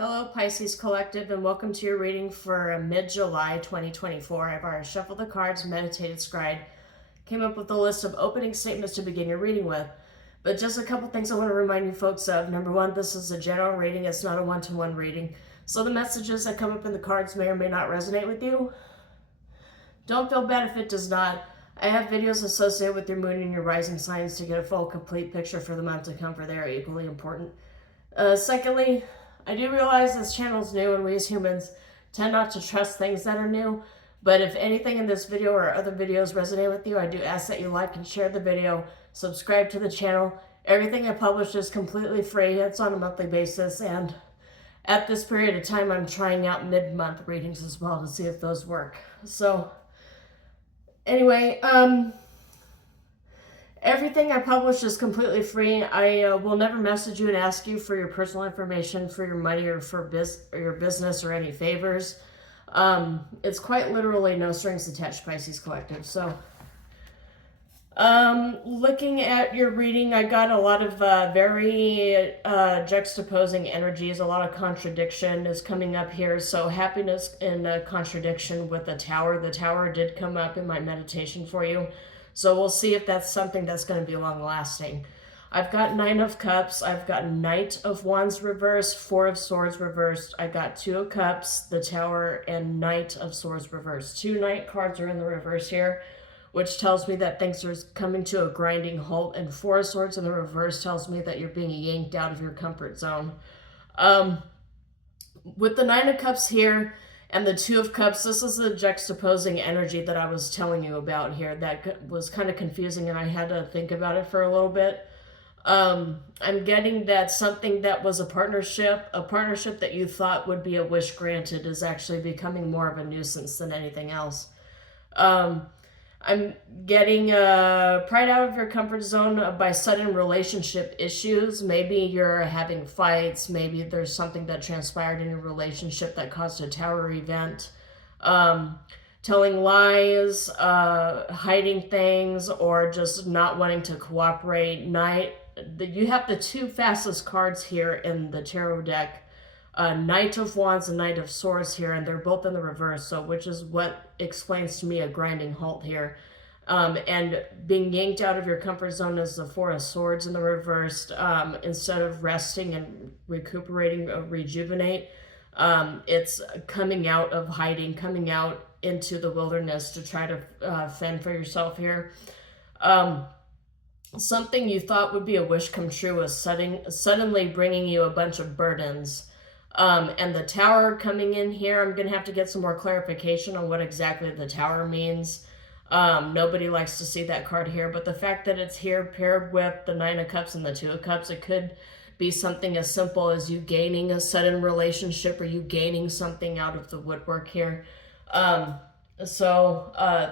Hello, Pisces Collective, and welcome to your reading for mid-July 2024. I've already shuffled the cards, meditated, scried, came up with a list of opening statements to begin your reading with. But just a couple things I want to remind you folks of. Number one, this is a general reading. It's not a one-to-one reading. So the messages that come up in the cards may or may not resonate with you. Don't feel bad if it does not. I have videos associated with your moon and your rising signs to get a full, complete picture for the month to come, for they are equally important. Secondly, I do realize this channel is new and we as humans tend not to trust things that are new. But if anything in this video or other videos resonate with you, I do ask that you like and share the video, subscribe to the channel. Everything I publish is completely free. It's on a monthly basis. And at this period of time, I'm trying out mid-month readings as well to see if those work. So anyway, everything I publish is completely free. I will never message you and ask you for your personal information, for your money, or for your business, or any favors. It's quite literally no strings attached, Pisces Collective. So, looking at your reading, I got a lot of very juxtaposing energies. A lot of contradiction is coming up here. So happiness and contradiction with the Tower. The Tower did come up in my meditation for you. So we'll see if that's something that's going to be long lasting. I've got Nine of Cups. I've got Knight of Wands reversed, Four of Swords reversed. I got Two of Cups, the Tower, and Knight of Swords reversed. Two Knight cards are in the reverse here, which tells me that things are coming to a grinding halt. And Four of Swords in the reverse tells me that you're being yanked out of your comfort zone. With the Nine of Cups here, and the Two of Cups, this is the juxtaposing energy that I was telling you about here that was kind of confusing and I had to think about it for a little bit. I'm getting that something that was a partnership that you thought would be a wish granted is actually becoming more of a nuisance than anything else. I'm getting pride out of your comfort zone by sudden relationship issues. Maybe you're having fights. Maybe there's something that transpired in your relationship that caused a Tower event. Telling lies, hiding things, or just not wanting to cooperate. You have the two fastest cards here in the tarot deck. Knight of Wands and Knight of Swords here, and they're both in the reverse, so which is what explains to me a grinding halt here. And being yanked out of your comfort zone is the Four of Swords in the reverse. Instead of resting and recuperating, rejuvenate, it's coming out of hiding, coming out into the wilderness to try to fend for yourself here. Something you thought would be a wish come true is suddenly bringing you a bunch of burdens. And the Tower coming in here, I'm going to have to get some more clarification on what exactly the Tower means. Nobody likes to see that card here, but the fact that it's here paired with the Nine of Cups and the Two of Cups, it could be something as simple as you gaining a sudden relationship or you gaining something out of the woodwork here.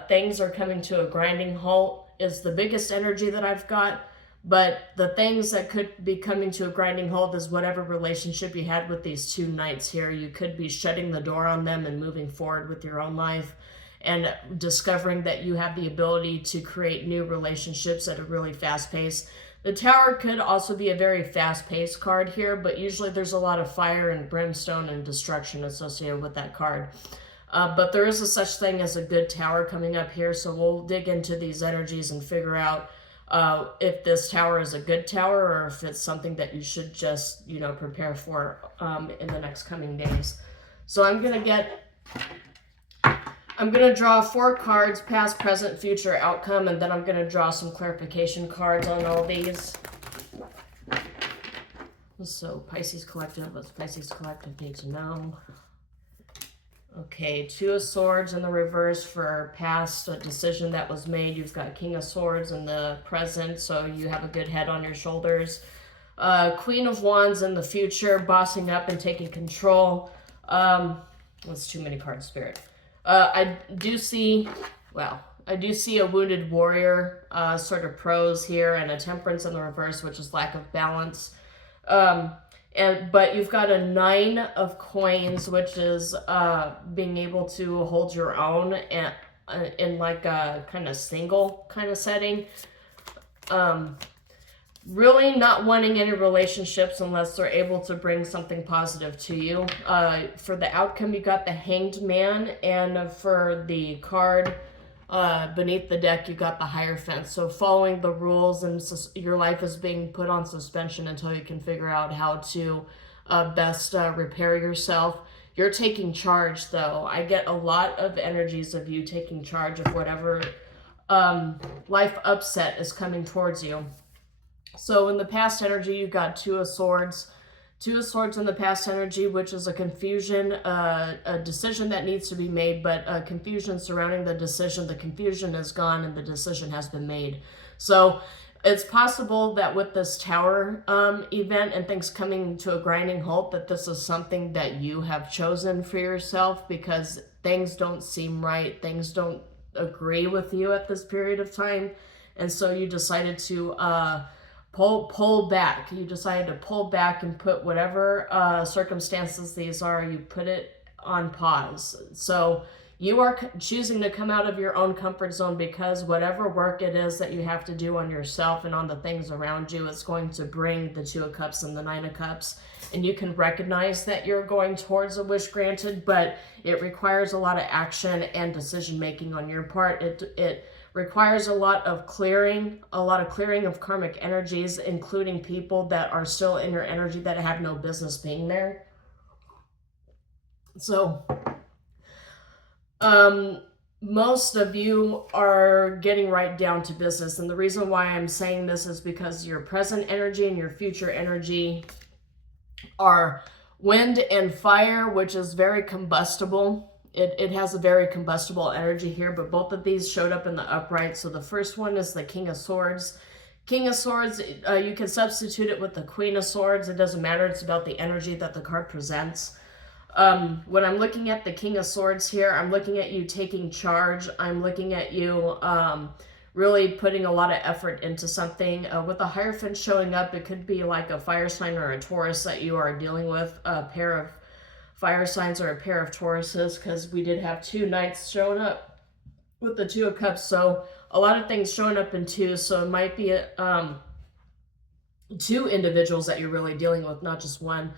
Things are coming to a grinding halt is the biggest energy that I've got. But the things that could be coming to a grinding halt is whatever relationship you had with these two knights here. You could be shutting the door on them and moving forward with your own life and discovering that you have the ability to create new relationships at a really fast pace. The Tower could also be a very fast-paced card here, but usually there's a lot of fire and brimstone and destruction associated with that card. But there is a such thing as a good Tower coming up here, so we'll dig into these energies and figure out if this Tower is a good Tower or if it's something that you should just, prepare for in the next coming days. So I'm going to draw 4 cards, past, present, future, outcome, and then I'm going to draw some clarification cards on all these. So Pisces Collective, what's Pisces Collective need to know? Okay, Two of Swords in the reverse for past, a decision that was made. You've got King of Swords in the present, so you have a good head on your shoulders. Queen of Wands in the future, bossing up and taking control. That's too many cards, Spirit. I do see a Wounded Warrior sort of prose here, and a Temperance in the reverse, which is lack of balance. But you've got a Nine of Coins, which is being able to hold your own and in like a kind of single kind of setting. really not wanting any relationships unless they're able to bring something positive to you. For the outcome, you got the Hanged Man, and for the card beneath the deck, you got the Hierophant. So following the rules, and your life is being put on suspension until you can figure out how to best repair yourself. You're taking charge, though. I get a lot of energies of you taking charge of whatever life upset is coming towards you. So in the past energy, you got Two of Swords. Two of Swords in the past energy, which is a confusion, a decision that needs to be made, but confusion surrounding the decision. The confusion is gone and the decision has been made. So it's possible that with this Tower event and things coming to a grinding halt, that this is something that you have chosen for yourself because things don't seem right. Things don't agree with you at this period of time. And so you decided to pull back. You decided to pull back and put whatever circumstances these are, you put it on pause. So you are choosing to come out of your own comfort zone because whatever work it is that you have to do on yourself and on the things around you, it's going to bring the Two of Cups and the Nine of Cups. And you can recognize that you're going towards a wish granted, but it requires a lot of action and decision making on your part. It requires a lot of clearing of karmic energies, including people that are still in your energy that have no business being there. So most of you are getting right down to business. And the reason why I'm saying this is because your present energy and your future energy are wind and fire, which is very combustible. It has a very combustible energy here, but both of these showed up in the upright. So the first one is the King of Swords. King of Swords, you can substitute it with the Queen of Swords. It doesn't matter. It's about the energy that the card presents. When I'm looking at the King of Swords here, I'm looking at you taking charge. I'm looking at you really putting a lot of effort into something. With the Hierophant showing up, it could be like a fire sign or a Taurus that you are dealing with, a pair of fire signs or a pair of Tauruses, because we did have two Knights showing up with the Two of Cups. So a lot of things showing up in two. So it might be two individuals that you're really dealing with, not just one.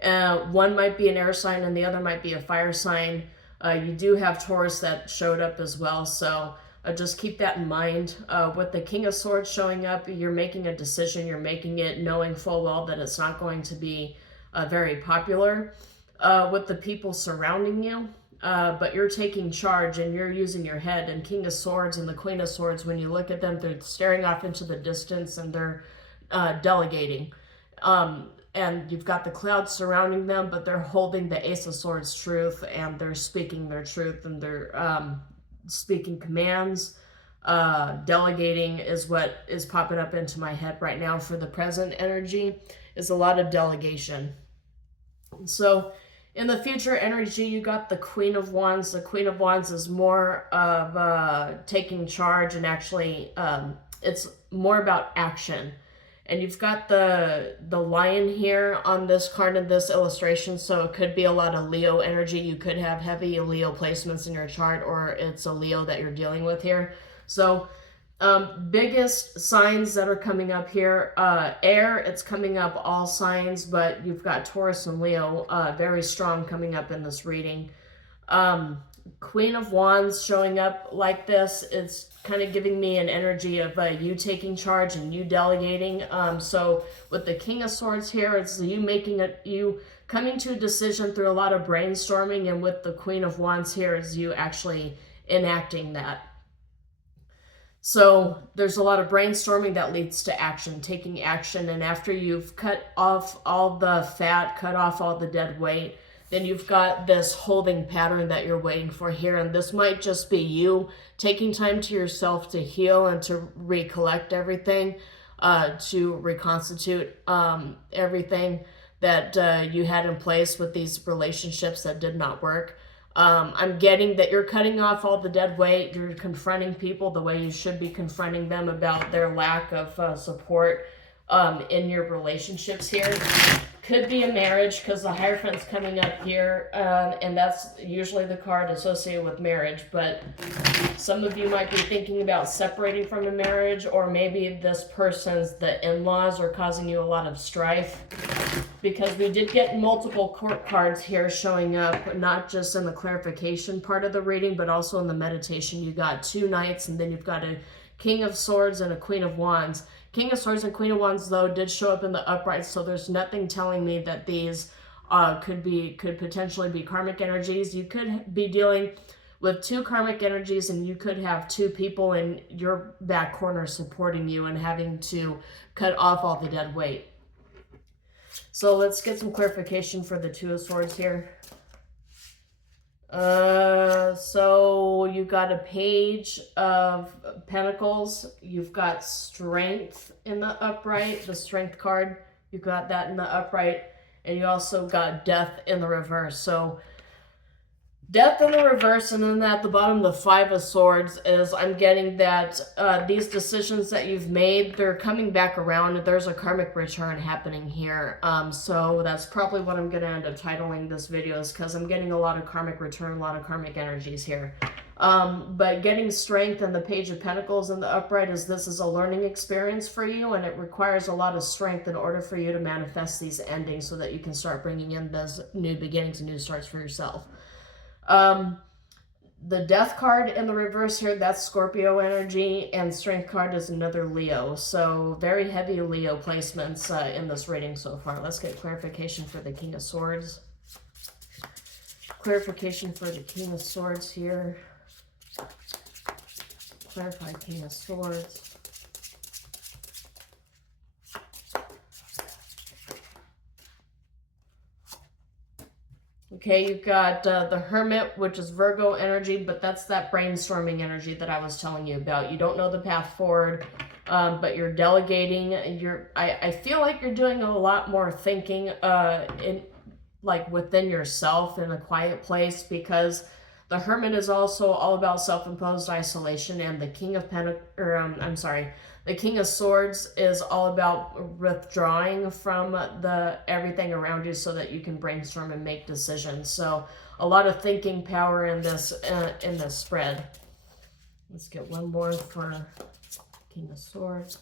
One might be an air sign and the other might be a fire sign. You do have Taurus that showed up as well. So just keep that in mind. With the King of Swords showing up, you're making a decision. You're making it knowing full well that it's not going to be very popular with the people surrounding you. But you're taking charge and you're using your head. And King of Swords and the Queen of Swords, when you look at them, they're staring off into the distance and they're delegating. And you've got the clouds surrounding them, but they're holding the Ace of Swords truth and they're speaking their truth and they're speaking commands. Delegating is what is popping up into my head right now for the present energy, is a lot of delegation. So in the future energy, you got the Queen of Wands. The Queen of Wands is more of taking charge and actually it's more about action. And you've got the lion here on this card in this illustration, so it could be a lot of Leo energy. You could have heavy Leo placements in your chart, or it's a Leo that you're dealing with here. So biggest signs that are coming up here, air, it's coming up all signs, but you've got Taurus and Leo very strong coming up in this reading. Queen of Wands showing up like this, it's kind of giving me an energy of you taking charge and you delegating. So with the King of Swords here, it's you coming to a decision through a lot of brainstorming, and with the Queen of Wands here, is you actually enacting that. So there's a lot of brainstorming that leads to action, taking action, and after you've cut off all the fat, cut off all the dead weight, then you've got this holding pattern that you're waiting for here. And this might just be you taking time to yourself to heal and to recollect everything, to reconstitute everything that you had in place with these relationships that did not work. I'm getting that you're cutting off all the dead weight. You're confronting people the way you should be confronting them about their lack of support in your relationships here. Could be a marriage because the Hierophant's coming up here, and that's usually the card associated with marriage. But some of you might be thinking about separating from a marriage, or maybe this the in-laws are causing you a lot of strife. Because we did get multiple court cards here showing up, not just in the clarification part of the reading, but also in the meditation. You got 2 knights, and then you've got a King of Swords and a Queen of Wands. King of Swords and Queen of Wands, though, did show up in the upright, so there's nothing telling me that these could potentially be karmic energies. You could be dealing with 2 karmic energies, and you could have 2 people in your back corner supporting you and having to cut off all the dead weight. So let's get some clarification for the 2 of Swords here. So you've got a Page of Pentacles. You've got Strength in the upright, the Strength card. You've got that in the upright. And you also got Death in the reverse. So Death in the reverse, and then at the bottom, the 5 of Swords is, I'm getting that these decisions that you've made, they're coming back around. There's a karmic return happening here. So that's probably what I'm going to end up titling this video, is because I'm getting a lot of karmic return, a lot of karmic energies here. But getting Strength and the Page of Pentacles in the upright is this is a learning experience for you, and it requires a lot of strength in order for you to manifest these endings so that you can start bringing in those new beginnings and new starts for yourself. The Death card in the reverse here, that's Scorpio energy, and Strength card is another Leo. So very heavy Leo placements in this reading so far. Let's get clarification for the King of Swords. Clarification for the King of Swords here. Clarify King of Swords. Okay, you've got the Hermit, which is Virgo energy, but that's that brainstorming energy that I was telling you about. You don't know the path forward, but you're delegating. I feel like you're doing a lot more thinking within yourself in a quiet place, because the Hermit is also all about self-imposed isolation, and the King of the King of Swords is all about withdrawing from everything around you so that you can brainstorm and make decisions. So a lot of thinking power in this spread. Let's get one more for King of Swords.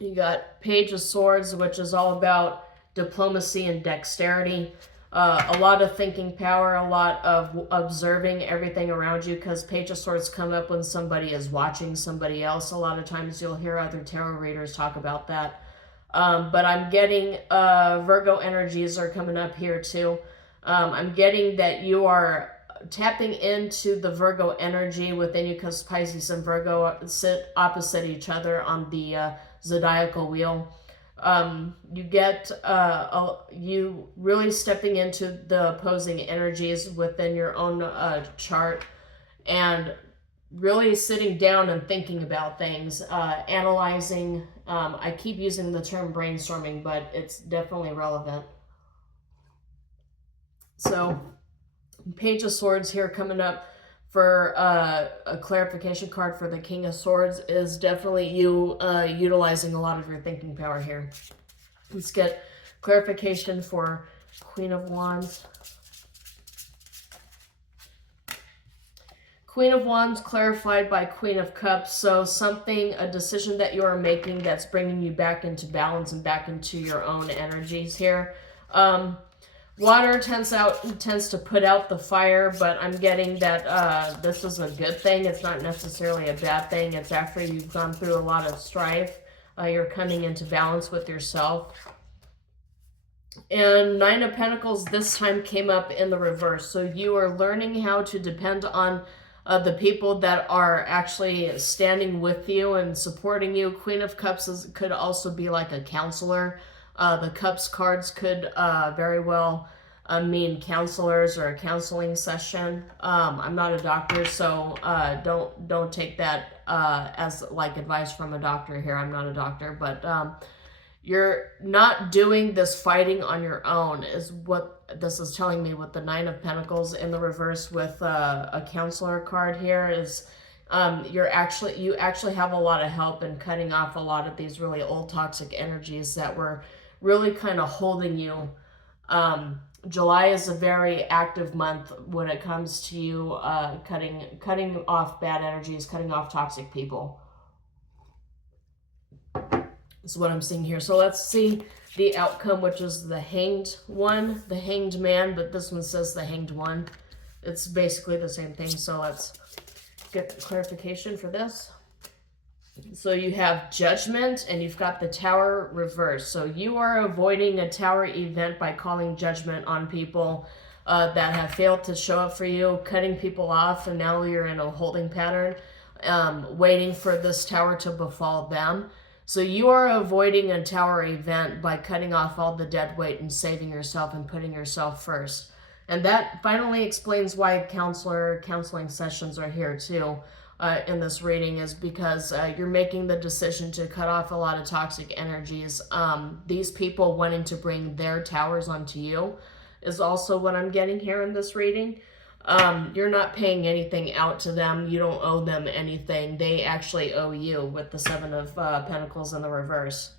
You got Page of Swords, which is all about diplomacy and dexterity. A lot of thinking power, a lot of observing everything around you, because Page of Swords come up when somebody is watching somebody else. A lot of times you'll hear other tarot readers talk about that. But I'm getting Virgo energies are coming up here too. I'm getting that you are tapping into the Virgo energy within you, because Pisces and Virgo sit opposite each other on the zodiacal wheel. You get you really stepping into the opposing energies within your own chart, and really sitting down and thinking about things, analyzing. I keep using the term brainstorming, but it's definitely relevant. So Page of Swords here coming up for a clarification card for the King of Swords is definitely you utilizing a lot of your thinking power here. Let's get clarification for Queen of Wands. Queen of Wands clarified by Queen of Cups. So a decision that you are making that's bringing you back into balance and back into your own energies here. Water tends to put out the fire, but I'm getting that this is a good thing. It's not necessarily a bad thing. It's after you've gone through a lot of strife. You're coming into balance with yourself. And 9 of Pentacles this time came up in the reverse. So you are learning how to depend on the people that are actually standing with you and supporting you. Queen of Cups could also be like a counselor. The Cups cards could very well mean counselors or a counseling session. I'm not a doctor, so don't take that as like advice from a doctor here. I'm not a doctor, but you're not doing this fighting on your own is what this is telling me with the 9 of Pentacles in the reverse with a counselor card here is you actually have a lot of help in cutting off a lot of these really old toxic energies that were really kind of holding you. July is a very active month when it comes to you cutting off bad energies, cutting off toxic people. Is what I'm seeing here. So let's see the outcome, which is the Hanged One, the Hanged Man, but this one says the Hanged One. It's basically the same thing. So let's get clarification for this. So you have Judgment, and you've got the Tower reversed. So you are avoiding a Tower event by calling judgment on people that have failed to show up for you, cutting people off, and now you're in a holding pattern, waiting for this Tower to befall them. So you are avoiding a Tower event by cutting off all the dead weight and saving yourself and putting yourself first. And that finally explains why counseling sessions are here too in this reading, is because you're making the decision to cut off a lot of toxic energies. These people wanting to bring their towers onto you is also what I'm getting here in this reading. You're not paying anything out to them. You don't owe them anything. They actually owe you with the Seven of Pentacles in the reverse.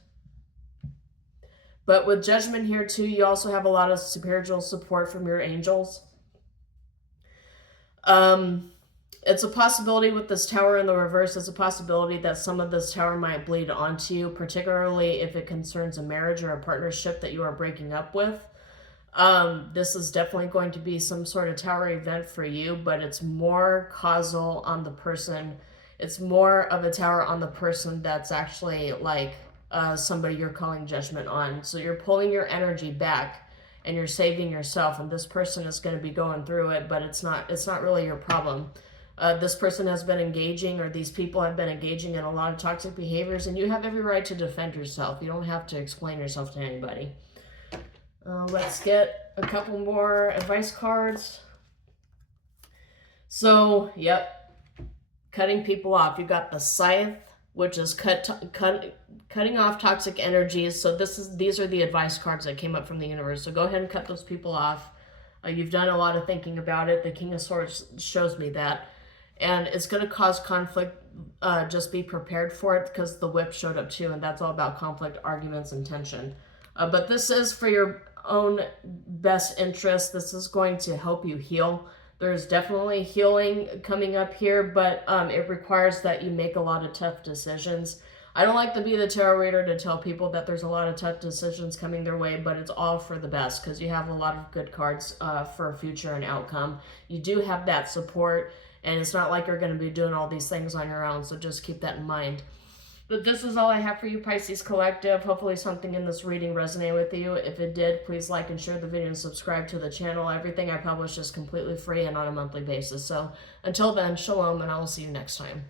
But with Judgment here too, you also have a lot of spiritual support from your angels. It's a possibility with this Tower in the reverse. It's a possibility that some of this Tower might bleed onto you, particularly if it concerns a marriage or a partnership that you are breaking up with. This is definitely going to be some sort of Tower event for you, but it's more causal on the person. It's more of a Tower on the person that's actually like somebody you're calling judgment on. So you're pulling your energy back and you're saving yourself, and this person is going to be going through it, but it's not really your problem. This person has been engaging, or these people have been engaging in a lot of toxic behaviors, and you have every right to defend yourself. You don't have to explain yourself to anybody. Let's get a couple more advice cards. So, yep, cutting people off. You got the Scythe, which is cutting off toxic energies. So these are the advice cards that came up from the universe. So go ahead and cut those people off. You've done a lot of thinking about it. The King of Swords shows me that. And it's going to cause conflict. Just be prepared for it, because the Whip showed up too, and that's all about conflict, arguments, and tension. But this is for your own best interest. This is going to help you heal. There's definitely healing coming up here, but it requires that you make a lot of tough decisions. I don't like to be the tarot reader to tell people that there's a lot of tough decisions coming their way, but it's all for the best, because you have a lot of good cards for a future and outcome. You do have that support, and it's not like you're going to be doing all these things on your own, so just keep that in mind. But this is all I have for you, Pisces Collective. Hopefully something in this reading resonated with you. If it did, please like and share the video and subscribe to the channel. Everything I publish is completely free and on a monthly basis. So until then, shalom, and I will see you next time.